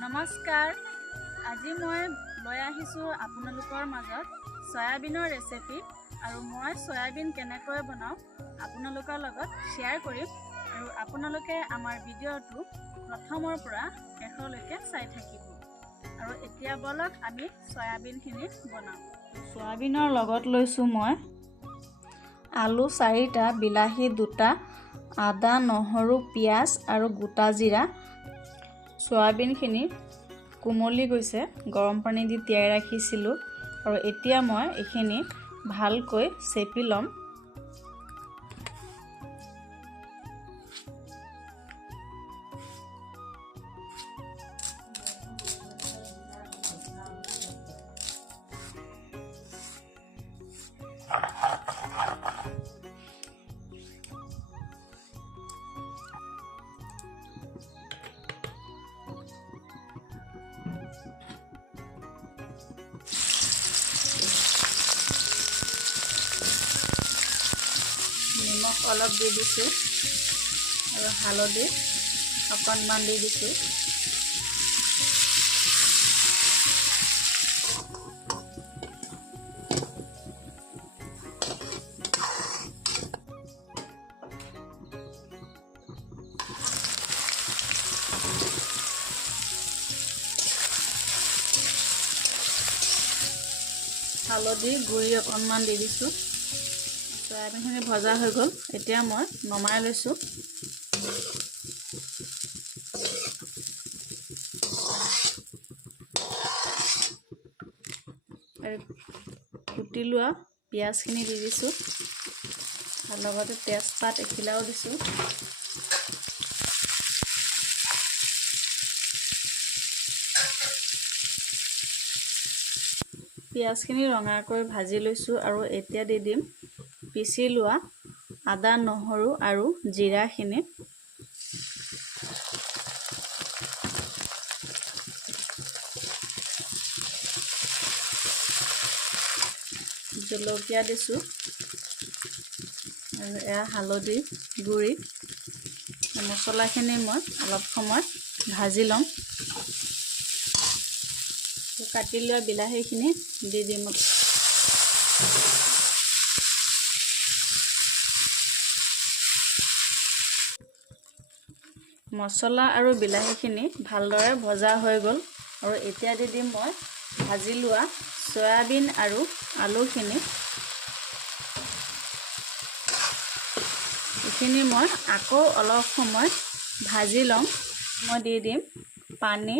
নমস্কাৰ আজি মই লৈ আহিছো আপোনালোকৰ মাজত সয়াবিনৰ ৰেচিপি আৰু মই সয়াবিন কেনেকৈ বনাও আপোনালোকৰ লগত শেয়াৰ কৰিম আৰু আপোনালোকে আমাৰ ভিডিঅ'টো প্ৰথমৰ পৰা শেষলৈকে চাই থাকিব আৰু এতিয়া বলক আমি সয়াবিনখিনি বনাওঁ সয়াবিনৰ লগত লৈছো মই আলু 4টা বিলাহী 2টা আদা নহৰু পিয়াজ আৰু গোটা জিৰা সয়াবিনখিনি কোমলি গৈছে গৰম পানী দি তিয়াই ৰাখিছিলো আৰু এতিয়া মই এখিনি ভালকৈ চেপি লম নিমখ অলপ দি দিছো আৰু হালধি অকণমান দি দিছো হালধি গুড়ি অকণমান দি দিছো সয়াবিনখিনি ভজা হৈ গ'ল এতিয়া মই নমাই লৈছো কুটি লোৱা পিয়াজখিনি দি দিছো আৰু লগতে তেজপাত এখিলাও দিছো পিয়াজখিনি ৰঙাকৈ ভাজি লৈছো আৰু এতিয়া দি দিম পিচি লোৱা আদা নহৰু আৰু জিৰাখিনি জলকীয়া দিছো আৰু এয়া হালধি গুড়ি মছলাখিনি মই অলপ সময় ভাজি লম কাটি লোৱা বিলাহীখিনি দি দিম মছলা আৰু বিলাহীখিনি ভালদৰে ভজা হৈ গ'ল আৰু এতিয়া দি দিম মই ভাজি লোৱা সয়াবিন আৰু আলুখিনি এইখিনি মই আকৌ অলপ সময় ভাজি ল'ম মই দি দিম পানী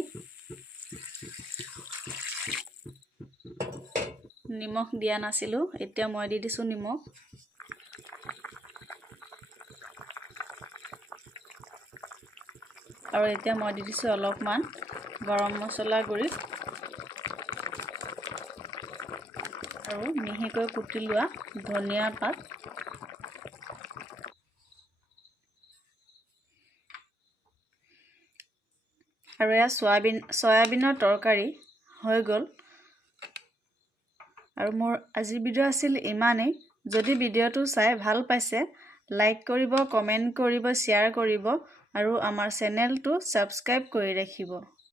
নিমখ দিয়া নাছিলো এতিয়া মই দি দিছো নিমখ আৰু এতিয়া মই দি দিছো অলপমান গৰম মছলা গুড়ি আৰু মিহিকৈ কুটি লোৱা ধনিয়া পাত আৰু এয়া সয়াবিনৰ তৰকাৰী হৈ গ'ল আৰু মোৰ আজি ভিডিঅ' আছিল ইমানেই যদি ভিডিঅ'টো চাই ভাল পাইছে লাইক কৰিব কমেন্ট কৰিব শ্বেয়াৰ কৰিব আৰু আমাৰ চেনেলটো সাবস্ক্ৰাইব কৰি ৰাখিব